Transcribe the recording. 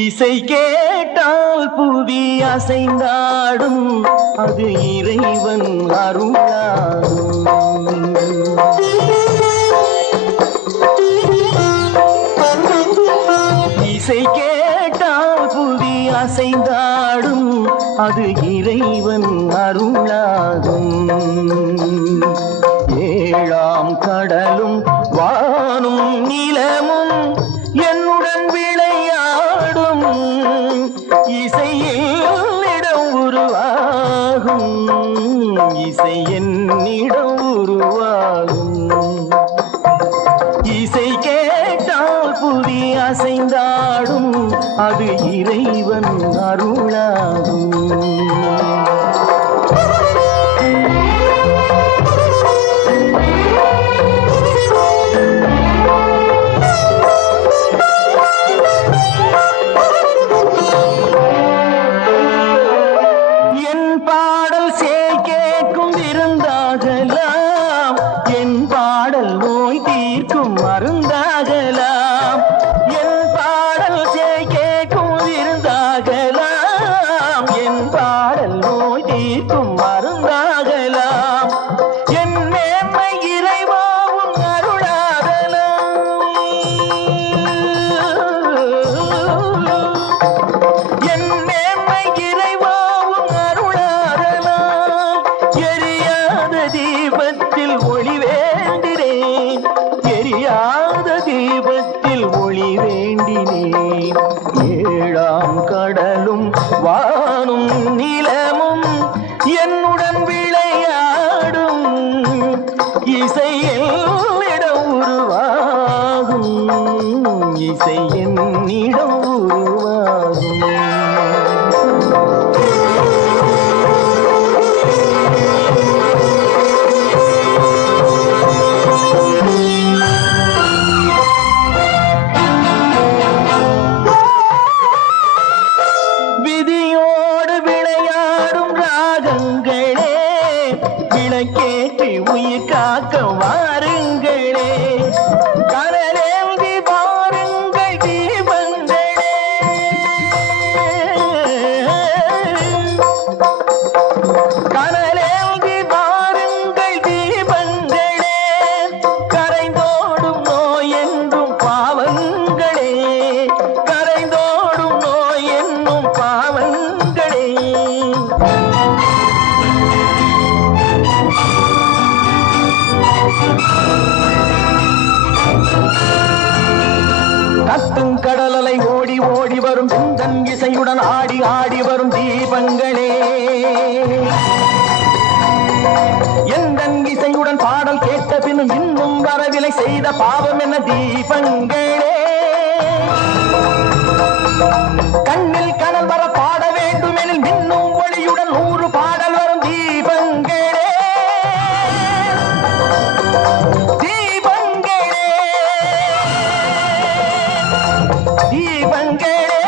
இசை கேட்டால் புவி அசைந்தாடும், அது இறைவன் அருளாகும். இசை கேட்டால் புவி அசைந்தாடும், அது இறைவன் அருளாகும். ஏழாம் கடலும் வானும் நிலமும் என்னுடன் விளையாடும், இசையில் இடம் உருவாகும், இசை என்னிடம் உருவாகும். இசை கேட்டால் புவி அசைந்தாடும், அது இறைவன் அருளாகும். மருந்தாகலாம் என் பாடல் கேட்கும் விருந்தாகலாம், என் பாடல் நோய் தீர்க்கும் மருந்தாகலாம், என் மேன்மை இறைவாவும் அருளாகலாம். என் மேன்மை இறைவாவும் அருளாகலாம். எரியாத தீபத்தில் ஒளி வேண்டினேன், எரியாத தீபத்தில் ஒளி வேண்டினேன். ஏழாம் கடலும் வானும் நிலமும் என்னுடன் விளையாடும், இசையில் இடம் உருவாகும், இசை என்னிடம் உருவாகும். விதியோடு விளையாடும் ராகங்களே, விளக்கேற்றி உயிர் காக்க வாருங்களே, கனலேந்தி பாருங்கள் தீபங்களே. கனலேந்தி பாருங்கள் தீபங்களே, கரைந்தோடும் நோய் என்றும் பாவங்களே, கரைந்தோடும் நோய் என்னும் பாவங்களே. கத்தும் கடலலை ஓடி ஓடி வரும் சிந்தன் இசையுடன் ஆடி ஆடி வரும் தீபங்களே, எந்தன் இசையுடன் பாடல் கேட்ட பின்னும் இன்னும் வரவில்லை செய்த பாவம் என்ன தீபங்களே. கண்ணில் கனல் வர பாட வேண்டுமெனில் மின்னும் ஒளியுடன் 100 பாடல் வரும் தீபங்களே, தீபங்களே, தீபங்களே.